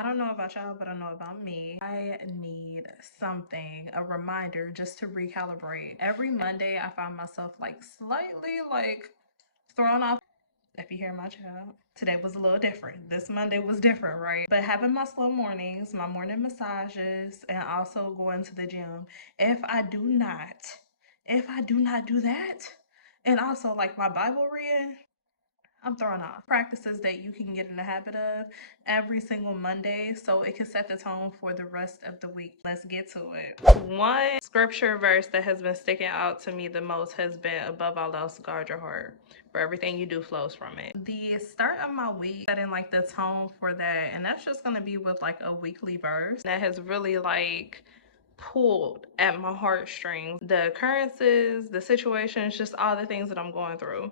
I don't know about y'all, but I know about me. I need something, a reminder just to recalibrate. Every Monday, I find myself like slightly like thrown off. If you hear my child, today was a little different. This Monday was different, right? But having my slow mornings, my morning massages, and also going to the gym, if I do not do that, and also like my Bible reading, I'm throwing off. Practices that you can get in the habit of every single Monday so it can set the tone for the rest of the week. Let's get to it. One scripture verse that has been sticking out to me the most has been, above all else, guard your heart, for everything you do flows from it. The start of my week, setting like the tone for that, and that's just gonna be with like a weekly verse that has really like pulled at my heartstrings. The occurrences, the situations, just all the things that I'm going through.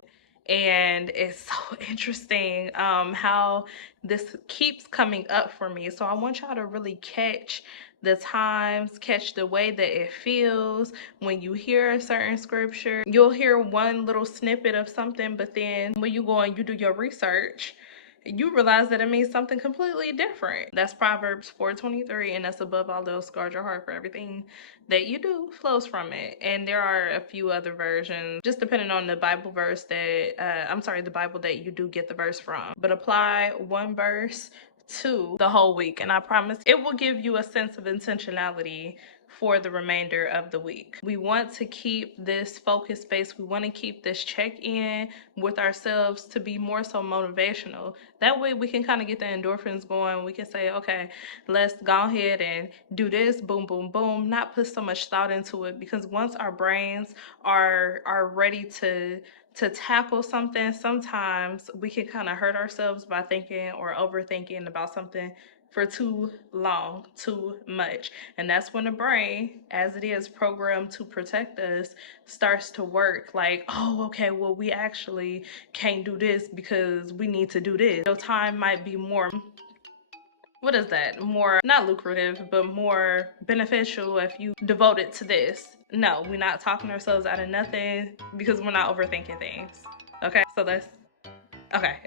And it's so interesting how this keeps coming up for me. So I want y'all to really catch the times, catch the way that it feels when you hear a certain scripture. You'll hear one little snippet of something, but then when you go and you do your research, you realize that it means something completely different. That's Proverbs 4:23, and that's, above all else, guard your heart, for everything that you do flows from it. And there are a few other versions, just depending on the Bible verse that, the Bible that you do get the verse from. But apply one verse to the whole week, and I promise it will give you a sense of intentionality for the remainder of the week. We want to keep this focus space. We want to keep this check-in with ourselves to be more so motivational. That way we can kind of get the endorphins going. We can say, okay, let's go ahead and do this, boom, boom, boom, not put so much thought into it, because once our brains are ready to tackle something, sometimes we can kind of hurt ourselves by thinking or overthinking about something for too long, too much. And that's when the brain, as it is programmed to protect us, starts to work like, oh, okay, well, we actually can't do this because we need to do this. Your time might be more, what is that? More, not lucrative, but more beneficial if you devote it to this. No, we're not talking ourselves out of nothing because we're not overthinking things. Okay, so that's okay.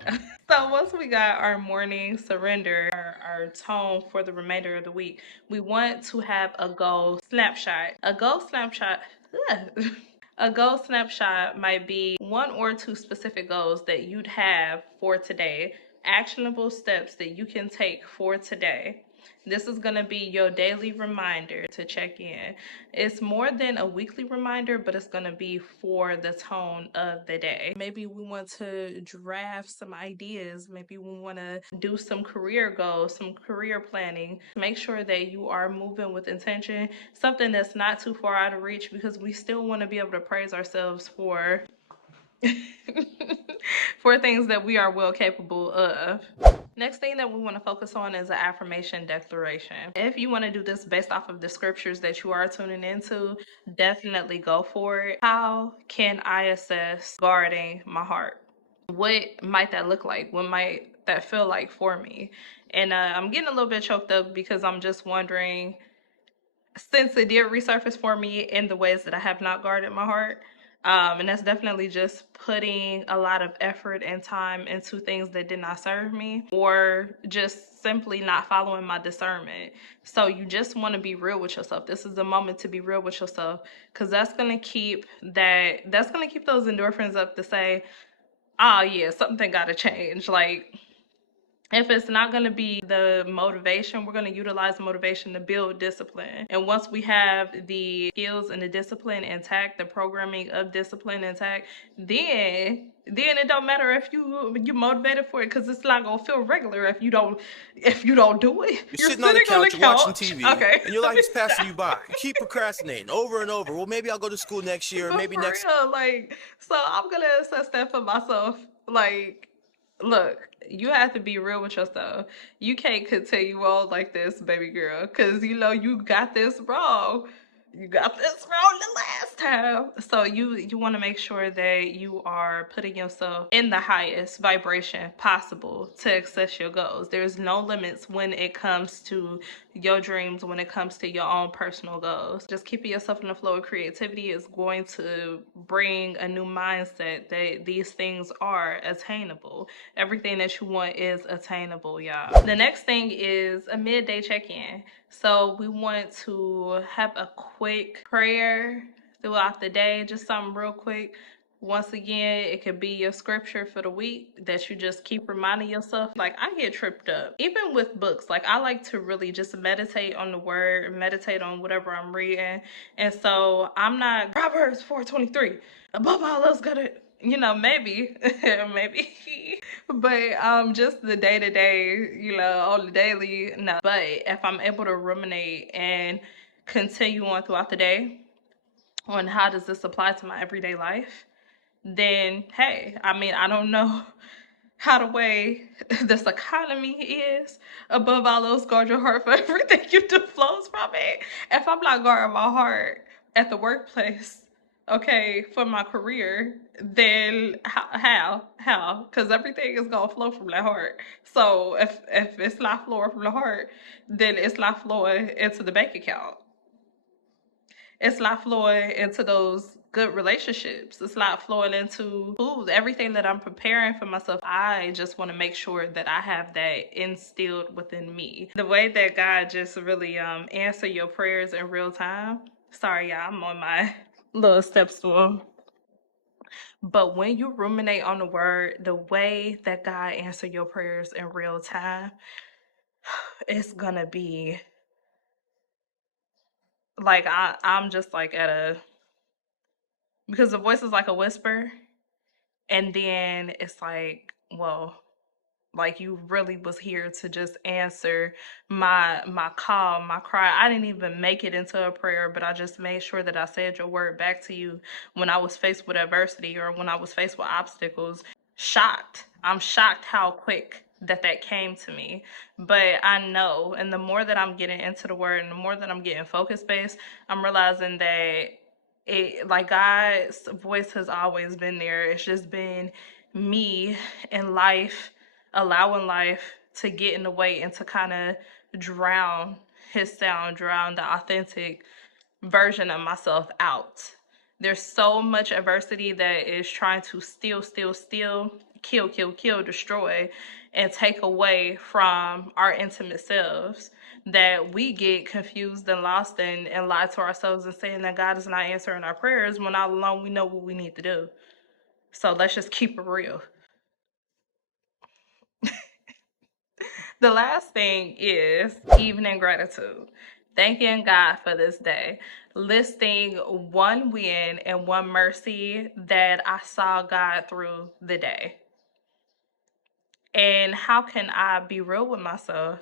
So once we got our morning surrender, our tone for the remainder of the week, we want to have a goal snapshot. A goal snapshot. A goal snapshot might be one or two specific goals that you'd have for today, actionable steps that you can take for today. This is going to be your daily reminder to check in. It's more than a weekly reminder, but it's going to be for the tone of the day. Maybe we want to draft some ideas. Maybe we want to do some career goals, some career planning. Make sure that you are moving with intention, something that's not too far out of reach, because we still want to be able to praise ourselves for for things that we are well capable of. Next thing that we want to focus on is an affirmation declaration. If you want to do this based off of the scriptures that you are tuning into, definitely go for it. How can I assess guarding my heart? What might that look like? What might that feel like for me? And I'm getting a little bit choked up because I'm just wondering, since it did resurface for me in the ways that I have not guarded my heart. And that's definitely just putting a lot of effort and time into things that did not serve me, or just simply not following my discernment. So you just want to be real with yourself. This is the moment to be real with yourself, because that's going to keep those endorphins up to say, oh yeah, something got to change. Like, if it's not going to be the motivation, we're going to utilize motivation to build discipline. And once we have the skills and the discipline intact, the programming of discipline intact, then it don't matter if you're motivated for it, because it's not going to feel regular if you don't do it. You're sitting on the couch, you're watching TV, okay, and your life is passing you by. You keep procrastinating over and over. Well, maybe I'll go to school next year, or maybe for next. real, like, so I'm going to assess that for myself. Like, look, you have to be real with yourself. You can't continue on like this, baby girl, because you know you got this wrong. You got this wrong the last time. So you want to make sure that you are putting yourself in the highest vibration possible to access your goals. There's no limits when it comes to your dreams, when it comes to your own personal goals. Just keeping yourself in the flow of creativity is going to bring a new mindset that these things are attainable. Everything that you want is attainable, y'all. The next thing is a midday check-in. So we want to have a quick prayer throughout the day, just something real quick. Once again, it could be your scripture for the week that you just keep reminding yourself. Like, I get tripped up, even with books. Like, I like to really just meditate on the word, meditate on whatever I'm reading. And so I'm not Proverbs 4:23. Above all else, gotta, maybe, maybe. But just the day-to-day, on the daily, no. But if I'm able to ruminate and continue on throughout the day on how does this apply to my everyday life, then hey, I don't know how the way this economy is. Above all else, guard your heart, for everything you do flows from it. If I'm not guarding my heart at the workplace, okay, for my career, then how? Because everything is gonna flow from that heart. So if it's not flowing from the heart, then it's not flowing into the bank account. It's not flowing into those good relationships. It's not flowing into food. Everything that I'm preparing for myself, I just want to make sure that I have that instilled within me. The way that God just really answer your prayers in real time. Sorry, y'all, I'm on my little step stool. But when you ruminate on the word, the way that God answer your prayers in real time, it's gonna be like I'm just like at a, because the voice is like a whisper. And then it's like, well, like you really was here to just answer my call, my cry. I didn't even make it into a prayer, but I just made sure that I said your word back to you when I was faced with adversity or when I was faced with obstacles. Shocked. I'm shocked how quick that came to me. But I know, and the more that I'm getting into the word and the more that I'm getting focus based, I'm realizing that it, like, God's voice has always been there. It's just been me in life, allowing life to get in the way and to kind of drown his sound, drown the authentic version of myself out. There's so much adversity that is trying to steal, kill, destroy, and take away from our intimate selves, that we get confused and lost and lie to ourselves and saying that God is not answering our prayers when all along we know what we need to do. So let's just keep it real. The last thing is evening gratitude. Thanking God for this day. Listing one win and one mercy that I saw God through the day. And how can I be real with myself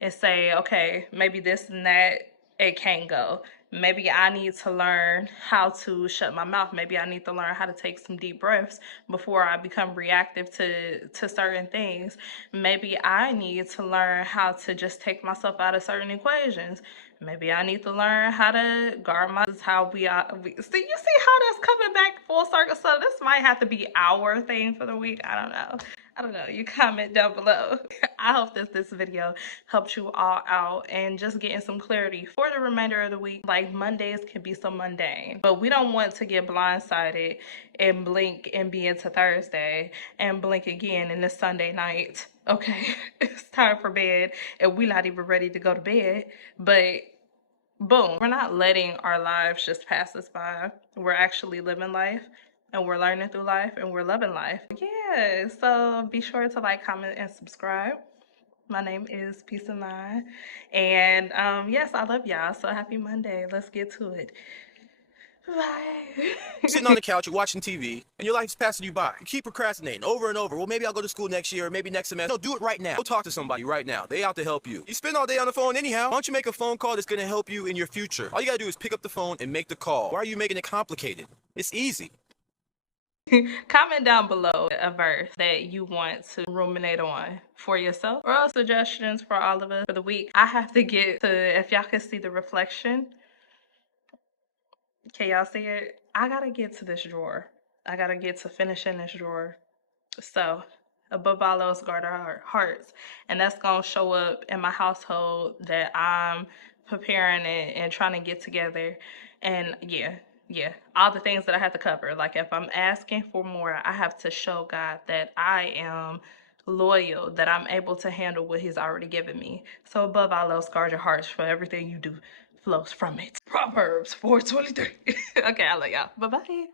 and say, okay, maybe this and that, it can't go. Maybe I need to learn how to shut my mouth. Maybe I need to learn how to take some deep breaths before I become reactive to certain things. Maybe I need to learn how to just take myself out of certain equations. Maybe I need to learn how to guard my, how we are. You see how that's coming back full circle? So this might have to be our thing for the week. I don't know. You comment down below. I hope that this video helped you all out and just getting some clarity for the remainder of the week. Like, Mondays can be so mundane, but we don't want to get blindsided and blink and be into Thursday and blink again and it's Sunday night. Okay, it's time for bed and we're not even ready to go to bed, but boom, we're not letting our lives just pass us by. We're actually living life and we're learning through life and we're loving life. Yeah, so be sure to like, comment, and subscribe. My name is Peace and Line. And yes, I love y'all. So happy Monday. Let's get to it. Bye. Sitting on the couch, you're watching TV, and your life's passing you by. You keep procrastinating over and over. Well, maybe I'll go to school next year, or maybe next semester. No, do it right now. Go talk to somebody right now. They out to help you. You spend all day on the phone anyhow. Why don't you make a phone call that's going to help you in your future? All you got to do is pick up the phone and make the call. Why are you making it complicated? It's easy. Comment down below a verse that you want to ruminate on for yourself, or suggestions for all of us for the week. I have to get to, if y'all can see the reflection Can y'all see it? I gotta get to this drawer. I gotta get to finishing this drawer. So, above all else, guard our hearts. And that's going to show up in my household that I'm preparing and trying to get together. And yeah, all the things that I have to cover. Like, if I'm asking for more, I have to show God that I am loyal, that I'm able to handle what He's already given me. So, above all else, guard your hearts, for everything you do flows from it. Proverbs 4:23. Okay, I love y'all. Bye bye.